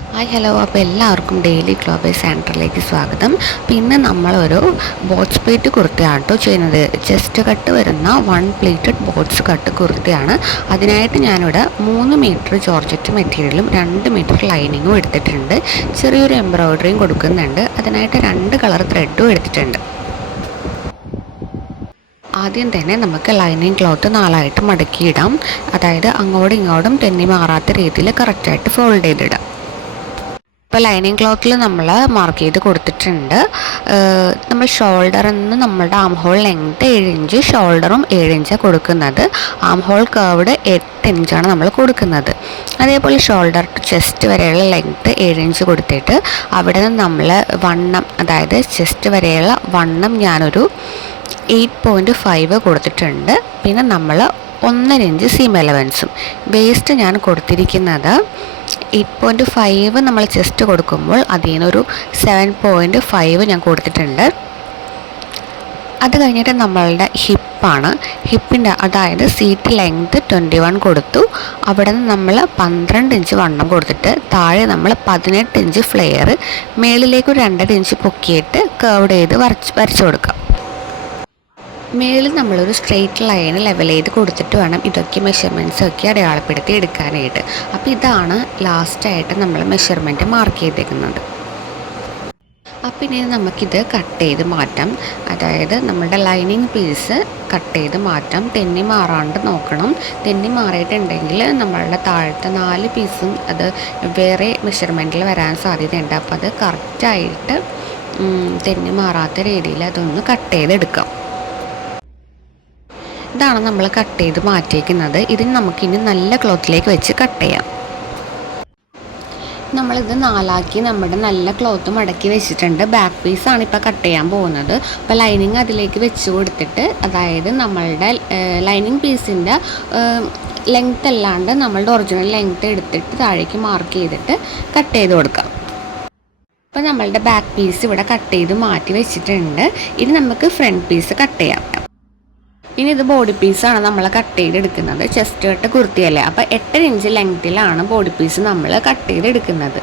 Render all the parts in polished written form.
Hi hello, അപ്പോൾ എല്ലാവർക്കും daily global സെൻറ്ററിലേക്ക് സ്വാഗതം. പിന്നെ നമ്മളൊരു ബോട്ട്സ് പ്ലേറ്റ് കുർത്തയാണ് കേട്ടോ ചെയ്യുന്നത്. ചെസ്റ്റ് കട്ട് വരുന്ന 1 പ്ലേറ്റഡ് ബോട്ട്സ് കട്ട് കുർത്തയാണ്. അതിനായിട്ട് ഞാനിവിടെ 3 മീറ്റർ ജോർജറ്റ് മെറ്റീരിയലും 2 മീറ്റർ ലൈനിങ്ങും എടുത്തിട്ടുണ്ട്. ചെറിയൊരു എംബ്രോയ്ഡറിയും കൊടുക്കുന്നുണ്ട്. അതിനായിട്ട് 2 കളർ ത്രെഡും എടുത്തിട്ടുണ്ട്. ആദ്യം തന്നെ നമുക്ക് ലൈനിങ് ക്ലോത്ത് 4ആയിട്ട് മടക്കിയിടാം. അതായത് അങ്ങോട്ടും ഇങ്ങോട്ടും തെന്നി മാറാത്ത രീതിയിൽ കറക്റ്റായിട്ട് ഫോൾഡ് ചെയ്തിടാം. ഇപ്പോൾ ലൈനിങ് ക്ലോത്തിൽ നമ്മൾ മാർക്ക് ചെയ്ത് കൊടുത്തിട്ടുണ്ട്. നമ്മൾ ഷോൾഡറിൽ നിന്ന് നമ്മളുടെ ആം ഹോൾ ലെങ്ത് 7 ഇഞ്ച്, ഷോൾഡറും 7 ഇഞ്ച് കൊടുക്കുന്നത്. ആം ഹോൾ കർവ്ഡ് 8 ഇഞ്ചാണ് നമ്മൾ കൊടുക്കുന്നത്. അതേപോലെ ഷോൾഡർ ടു ചെസ്റ്റ് വരെയുള്ള ലെങ്ത്ത് 7 ഇഞ്ച് കൊടുത്തിട്ട് അവിടെ നിന്ന് നമ്മൾ വണ്ണം, അതായത് ചെസ്റ്റ് വരെയുള്ള വണ്ണം ഞാനൊരു 8.5 കൊടുത്തിട്ടുണ്ട്. പിന്നെ നമ്മൾ 1 ഇഞ്ച് സീം എലവൻസും. വേസ്റ്റ് ഞാൻ കൊടുത്തിരിക്കുന്നത് 8.5 നമ്മൾ ചെസ്റ്റ് കൊടുക്കുമ്പോൾ അതിൽ നിന്നൊരു 7.5 ഞാൻ കൊടുത്തിട്ടുണ്ട്. അത് കഴിഞ്ഞിട്ട് നമ്മളുടെ ഹിപ്പാണ്. ഹിപ്പിൻ്റെ അതായത് സീറ്റ് ലെങ്ത് 21 കൊടുത്തു. അവിടെ നിന്ന് നമ്മൾ 12 ഇഞ്ച് വണ്ണം കൊടുത്തിട്ട് താഴെ നമ്മൾ 18 ഇഞ്ച് ഫ്ലെയർ, മേളിലേക്ക് 2.5 ഇഞ്ച് പൊക്കിയിട്ട് കർവ്ഡ് ചെയ്ത് വരച്ചു കൊടുക്കാം. മേളിൽ നമ്മളൊരു സ്ട്രെയിറ്റ് ലൈൻ ലെവൽ ചെയ്ത് കൊടുത്തിട്ട് വേണം ഇതൊക്കെ മെഷർമെൻറ്റ്സൊക്കെ അടയാളപ്പെടുത്തി എടുക്കാനായിട്ട്. അപ്പോൾ ഇതാണ് ലാസ്റ്റായിട്ട് നമ്മൾ മെഷർമെൻറ്റ് മാർക്ക് ചെയ്തേക്കുന്നത്. അപ്പം ഇനി നമുക്കിത് കട്ട് ചെയ്ത് മാറ്റാം. അതായത് നമ്മുടെ ലൈനിങ് പീസ് കട്ട് ചെയ്ത് മാറ്റാം. തെന്നി മാറാണ്ട് നോക്കണം. തെന്നി മാറിയിട്ടുണ്ടെങ്കിൽ നമ്മളുടെ താഴത്തെ 4 പീസും അത് വേറെ മെഷർമെൻറ്റിൽ വരാൻ സാധ്യതയുണ്ട്. അപ്പോൾ അത് കറക്റ്റായിട്ട് തെന്നി മാറാത്ത രീതിയിൽ അതൊന്ന് കട്ട് ചെയ്തെടുക്കാം. ഇതാണ് നമ്മൾ കട്ട് ചെയ്ത് മാറ്റിയേക്കുന്നത്. ഇതിന് നമുക്കിനി നല്ല ക്ലോത്തിലേക്ക് വെച്ച് കട്ട് ചെയ്യാം. നമ്മളിത് 4ആക്കി നമ്മുടെ നല്ല ക്ലോത്ത് മടക്കി വെച്ചിട്ടുണ്ട്. ബാക്ക് പീസാണ് ഇപ്പോൾ കട്ട് ചെയ്യാൻ പോകുന്നത്. അപ്പോൾ ലൈനിങ് അതിലേക്ക് വെച്ച് കൊടുത്തിട്ട്, അതായത് നമ്മളുടെ ലൈനിങ് പീസിൻ്റെ ലെങ്ത് അല്ലാണ്ട് നമ്മളുടെ ഒറിജിനൽ ലെങ്ത് എടുത്തിട്ട് താഴേക്ക് മാർക്ക് ചെയ്തിട്ട് കട്ട് ചെയ്ത് കൊടുക്കാം. അപ്പോൾ നമ്മളുടെ ബാക്ക് പീസ് ഇവിടെ കട്ട് ചെയ്ത് മാറ്റി വെച്ചിട്ടുണ്ട്. ഇനി നമുക്ക് ഫ്രണ്ട് പീസ് കട്ട് ചെയ്യാം. ഇനി ഇത് ബോഡി പീസാണ് നമ്മൾ കട്ട് ചെയ്തെടുക്കുന്നത്. ചെസ്റ്റ് കട്ട് കുർത്തിയല്ലേ, അപ്പോൾ 8 ഇഞ്ച് ലെങ്ത്തിലാണ് ബോഡി പീസ് നമ്മൾ കട്ട് ചെയ്തെടുക്കുന്നത്.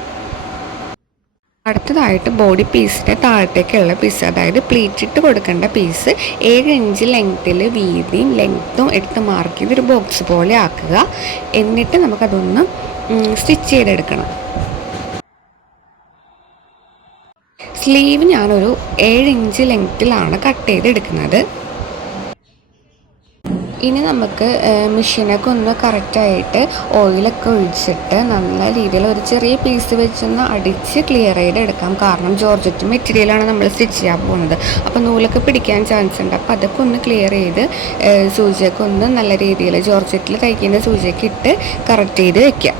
അടുത്തതായിട്ട് ബോഡി പീസിൻ്റെ താഴത്തേക്കുള്ള പീസ്, അതായത് പ്ലീറ്റ് ഇട്ട് കൊടുക്കേണ്ട പീസ് 7 ഇഞ്ച് ലെങ്ത്തിൽ വീതിയും ലെങ്ത്തും എടുത്ത് മാർക്ക് ചെയ്ത് ഒരു ബോക്സ് പോലെ ആക്കുക. എന്നിട്ട് നമുക്കതൊന്ന് സ്റ്റിച്ച് ചെയ്തെടുക്കണം. സ്ലീവ് ഞാനൊരു 7 ഇഞ്ച് ലെങ്ത്തിലാണ് കട്ട് ചെയ്തെടുക്കുന്നത്. ഇനി നമുക്ക് മെഷീനൊക്കെ ഒന്ന് കറക്റ്റായിട്ട് ഓയിലൊക്കെ ഒഴിച്ചിട്ട് നല്ല രീതിയിൽ ഒരു ചെറിയ പീസ് വെച്ചൊന്ന് അടിച്ച് ക്ലിയർ ചെയ്ത് എടുക്കാം. കാരണം ജോർജറ്റ് മെറ്റീരിയലാണ് നമ്മൾ സ്റ്റിച്ച് ചെയ്യാൻ പോകുന്നത്. അപ്പോൾ നൂലൊക്കെ പിടിക്കാൻ ചാൻസ് ഉണ്ട്. അപ്പോൾ അതൊക്കെ ഒന്ന് ക്ലിയർ ചെയ്ത് സൂചിയൊക്കെ ഒന്ന് നല്ല രീതിയിൽ ജോർജറ്റിൽ തയ്ക്കുന്ന സൂചിയൊക്കെ ഇട്ട് കറക്റ്റ് ചെയ്ത് വെക്കാം.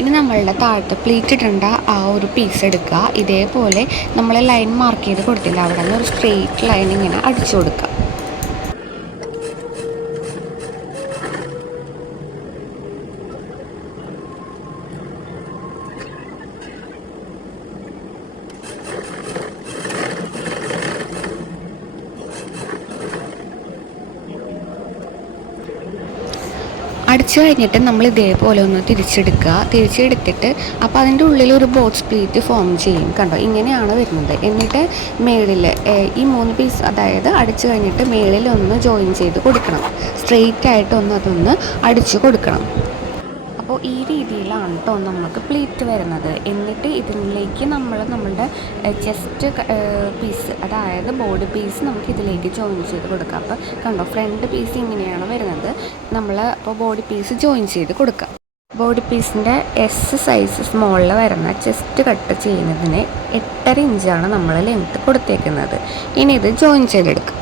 ഇനി നമ്മളുടെ താഴത്തെ പ്ലീറ്റ് ഇടേണ്ട ആ ഒരു പീസ് എടുക്കുക. ഇതേപോലെ നമ്മൾ ലൈൻ മാർക്ക് ചെയ്ത് കൊടുത്തില്ല, അവിടെ നിന്ന് ഒരു സ്ട്രെയിറ്റ് ലൈൻ ഇങ്ങനെ അടിച്ചു കൊടുക്കുക. അടിച്ചു കഴിഞ്ഞിട്ട് നമ്മൾ ഇതേപോലെ ഒന്ന് തിരിച്ചെടുത്തിട്ട് അപ്പോൾ അതിൻ്റെ ഉള്ളിൽ ഒരു ബോട്ട്സ് പ്ലേറ്റ് ഫോം ചെയ്യും. കണ്ടോ, ഇങ്ങനെയാണ് വരുന്നത്. എന്നിട്ട് മേളിൽ ഈ 3 പീസ്, അതായത് അടിച്ചു കഴിഞ്ഞിട്ട് മേളിൽ ഒന്ന് ജോയിൻ ചെയ്ത് കൊടുക്കണം. സ്ട്രെയിറ്റ് ആയിട്ട് അതൊന്ന് അടിച്ചു കൊടുക്കണം. അപ്പോൾ ഈ രീതിയിലാണ് കേട്ടോ നമുക്ക് പ്ലീറ്റ് വരുന്നത്. എന്നിട്ട് ഇതിലേക്ക് നമ്മളുടെ ചെസ്റ്റ് പീസ്, അതായത് ബോഡി പീസ് നമുക്ക് ഇതിലേക്ക് ജോയിൻ ചെയ്ത് കൊടുക്കാം. അപ്പോൾ കണ്ടോ, ഫ്രണ്ട് പീസ് ഇങ്ങനെയാണ് വരുന്നത്. നമ്മൾ അപ്പോൾ ബോഡി പീസ് ജോയിൻ ചെയ്ത് കൊടുക്കാം. ബോഡി പീസിൻ്റെ എസ് സൈസ് സ്മോളിൽ വരുന്ന ചെസ്റ്റ് കട്ട് ചെയ്യുന്നതിന് 8.5 ഇഞ്ചാണ് നമ്മൾ ലെങ്ത്ത് കൊടുത്തേക്കുന്നത്. ഇനി ഇത് ജോയിൻ ചെയ്തെടുക്കാം.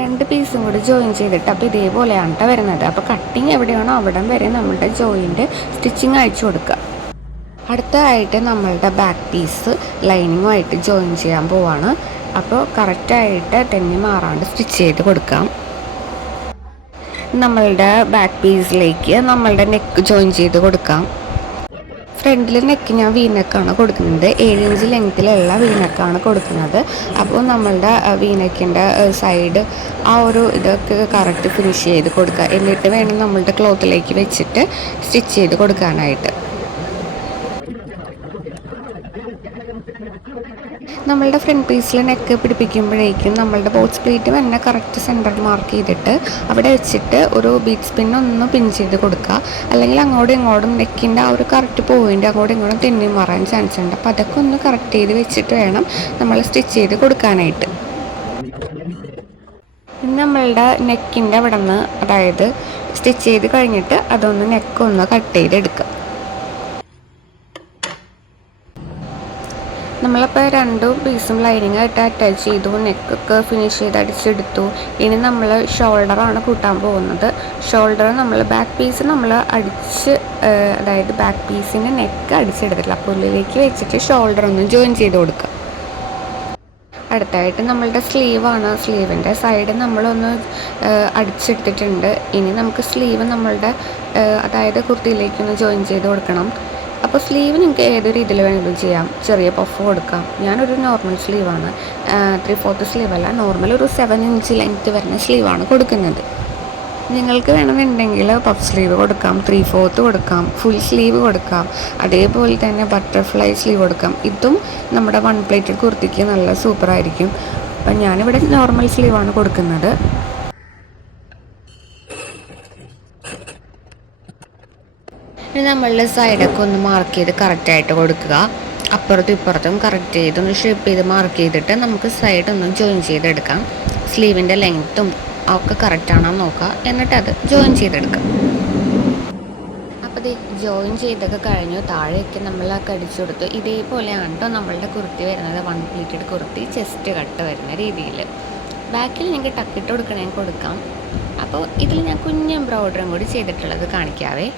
2 പീസും കൂടി ജോയിൻ ചെയ്തിട്ട് അപ്പോൾ ഇതേപോലെയാണ് കേട്ടോ വരുന്നത്. അപ്പോൾ കട്ടിങ് എവിടെയാണോ അവിടം വരെ നമ്മളുടെ ജോയിൻ്റ് സ്റ്റിച്ചിങ് അയച്ചു കൊടുക്കുക. അടുത്തതായിട്ട് നമ്മളുടെ ബാക്ക് പീസ് ലൈനിങ്ങുമായിട്ട് ജോയിൻ ചെയ്യാൻ പോവാണ്. അപ്പോൾ കറക്റ്റായിട്ട് തെന്നി മാറാണ്ട് സ്റ്റിച്ച് ചെയ്ത് കൊടുക്കാം. നമ്മളുടെ ബാക്ക് പീസിലേക്ക് നമ്മളുടെ നെക്ക് ജോയിൻ ചെയ്ത് കൊടുക്കാം. ഫ്രണ്ടിൽ നെക്ക് ഞാൻ വീനെക്കാണ് കൊടുക്കുന്നത്. 7 ഇഞ്ച് ലെങ്ത്തിലുള്ള വീനെക്കാണ് കൊടുക്കുന്നത്. അപ്പോൾ നമ്മളുടെ വീനെക്കിൻ്റെ സൈഡ് ആ ഒരു ഇതൊക്കെ കറക്റ്റ് ഫിനിഷ് ചെയ്ത് കൊടുക്കുക. എന്നിട്ട് വേണം നമ്മളുടെ ക്ലോത്തിലേക്ക് വെച്ചിട്ട് സ്റ്റിച്ച് ചെയ്ത് കൊടുക്കാനായിട്ട്. നമ്മളുടെ ഫ്രണ്ട് പീസിൽ നെക്ക് പിടിപ്പിക്കുമ്പോഴേക്കും നമ്മളുടെ ബോച്ച് പ്ലീറ്റ് തന്നെ കറക്റ്റ് സെൻറ്റർ മാർക്ക് ചെയ്തിട്ട് അവിടെ വെച്ചിട്ട് ഒരു ബീഡ്സ് പിൻ ഒന്ന് പിൻ ചെയ്ത് കൊടുക്കുക. അല്ലെങ്കിൽ അങ്ങോട്ടും ഇങ്ങോട്ടും നെക്കിൻ്റെ ആ ഒരു കറക്റ്റ് പോയിൻ്റ് അങ്ങോട്ടും ഇങ്ങോട്ടും തെന്നി മാറാൻ ചാൻസ് ഉണ്ട്. അപ്പോൾ അതൊക്കെ ഒന്ന് കറക്റ്റ് ചെയ്ത് വെച്ചിട്ട് വേണം നമ്മൾ സ്റ്റിച്ച് ചെയ്ത് കൊടുക്കാനായിട്ട്. ഇനി നമ്മളുടെ നെക്കിൻ്റെ അവിടെ നിന്ന്, അതായത് സ്റ്റിച്ച് ചെയ്ത് കഴിഞ്ഞിട്ട് അതൊന്ന് നെക്കൊന്ന് കട്ട് ചെയ്തെടുക്കുക. നമ്മളിപ്പോൾ 2 പീസും ലൈനിങ് ആയിട്ട് അറ്റാച്ച് ചെയ്തു, നെക്കൊക്കെ ഫിനിഷ് ചെയ്ത് അടിച്ചെടുത്തു. ഇനി നമ്മൾ ഷോൾഡറാണ് കൂട്ടാൻ പോകുന്നത്. ഷോൾഡർ നമ്മൾ ബാക്ക് പീസ് നമ്മൾ അടിച്ച്, അതായത് ബാക്ക് പീസിൻ്റെ നെക്ക് അടിച്ചെടുത്തിട്ടില്ല, അപ്പോൾ ഉള്ളിലേക്ക് വെച്ചിട്ട് ഷോൾഡർ ഒന്ന് ജോയിൻ ചെയ്ത് കൊടുക്കുക. അടുത്തായിട്ട് നമ്മളുടെ സ്ലീവാണ്. സ്ലീവിൻ്റെ സൈഡ് നമ്മളൊന്ന് അടിച്ചെടുത്തിട്ടുണ്ട്. ഇനി നമുക്ക് സ്ലീവ് നമ്മളുടെ അതായത് കുർത്തിയിലേക്കൊന്ന് ജോയിൻ ചെയ്ത് കൊടുക്കണം. അപ്പോൾ സ്ലീവ് നിങ്ങൾക്ക് ഏതൊരു രീതിയിൽ വേണമെങ്കിലും ചെയ്യാം. ചെറിയ പഫ് കൊടുക്കാം. ഞാനൊരു നോർമൽ സ്ലീവാണ്, 3/4 സ്ലീവല്ല, നോർമൽ ഒരു 7 ഇഞ്ച് ലെങ്ത്ത് വരുന്ന സ്ലീവാണ് കൊടുക്കുന്നത്. നിങ്ങൾക്ക് വേണമെന്നുണ്ടെങ്കിൽ പഫ് സ്ലീവ് കൊടുക്കാം, 3/4 കൊടുക്കാം, ഫുൾ സ്ലീവ് കൊടുക്കാം, അതേപോലെ തന്നെ ബട്ടർഫ്ലൈ സ്ലീവ് കൊടുക്കാം. ഇതും നമ്മുടെ 1 പ്ലേറ്റഡ് കുർത്തിക്ക് നല്ല സൂപ്പറായിരിക്കും. അപ്പം ഞാനിവിടെ നോർമൽ സ്ലീവാണ് കൊടുക്കുന്നത്. ഇനി നമ്മളുടെ സൈഡൊക്കെ ഒന്ന് മാർക്ക് ചെയ്ത് കറക്റ്റായിട്ട് കൊടുക്കുക. അപ്പുറത്തും ഇപ്പുറത്തും കറക്റ്റ് ചെയ്ത് ഒന്ന് ഷേപ്പ് ചെയ്ത് മാർക്ക് ചെയ്തിട്ട് നമുക്ക് സൈഡ് ഒന്ന് ജോയിൻ ചെയ്തെടുക്കാം. സ്ലീവിൻ്റെ ലെങ്ത്തും ഒക്കെ കറക്റ്റാണോ നോക്കുക, എന്നിട്ട് അത് ജോയിൻ ചെയ്തെടുക്കാം. അപ്പോൾ ഇത് ജോയിൻ ചെയ്തൊക്കെ കഴിഞ്ഞു. താഴെയൊക്കെ നമ്മൾ കടിച്ചു കൊടുത്തു. ഇതേപോലെയാണ് കേട്ടോ നമ്മളുടെ കുർത്തി വരുന്നത്, 1 പ്ലീറ്റഡ് കുർത്തി, ചെസ്റ്റ് കട്ട് വരുന്ന രീതിയിൽ. ബാക്കിൽ നിങ്ങൾക്ക് ടക്കിട്ട് കൊടുക്കാം. അപ്പോൾ ഇതിൽ ഞാൻ കുഞ്ഞ് എംബ്രോയ്ഡറിയും കൂടി ചെയ്തിട്ടുള്ളത് കാണിക്കാവേ.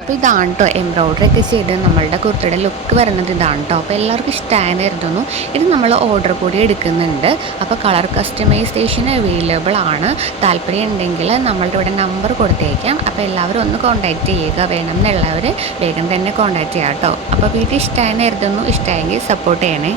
അപ്പോൾ ഇതാണ് കേട്ടോ എംബ്രോയ്ഡറി ഒക്കെ ചെയ്ത് നമ്മളുടെ കുർത്തിയുടെ ലുക്ക് വരുന്നത് ഇതാണ് കേട്ടോ. അപ്പോൾ എല്ലാവർക്കും ഇഷ്ടമായെന്ന് കരുതുന്നു. ഇത് നമ്മൾ ഓർഡർ കൂടി എടുക്കുന്നുണ്ട്. അപ്പോൾ കളർ കസ്റ്റമൈസേഷൻ അവൈലബിൾ ആണ്. താല്പര്യം ഉണ്ടെങ്കിൽ നമ്മളുടെ ഇവിടെ നമ്പർ കൊടുത്തേക്കാം. അപ്പോൾ എല്ലാവരും ഒന്ന് കോൺടാക്റ്റ് ചെയ്യുക. വേണം എന്നുള്ളവർ വേഗം തന്നെ കോൺടാക്റ്റ് ചെയ്യാം കേട്ടോ. അപ്പോൾ വീഡിയോ ഇഷ്ടമായെന്ന് കരുതുന്നു. ഇഷ്ടമായെങ്കിൽ സപ്പോർട്ട് ചെയ്യണേ.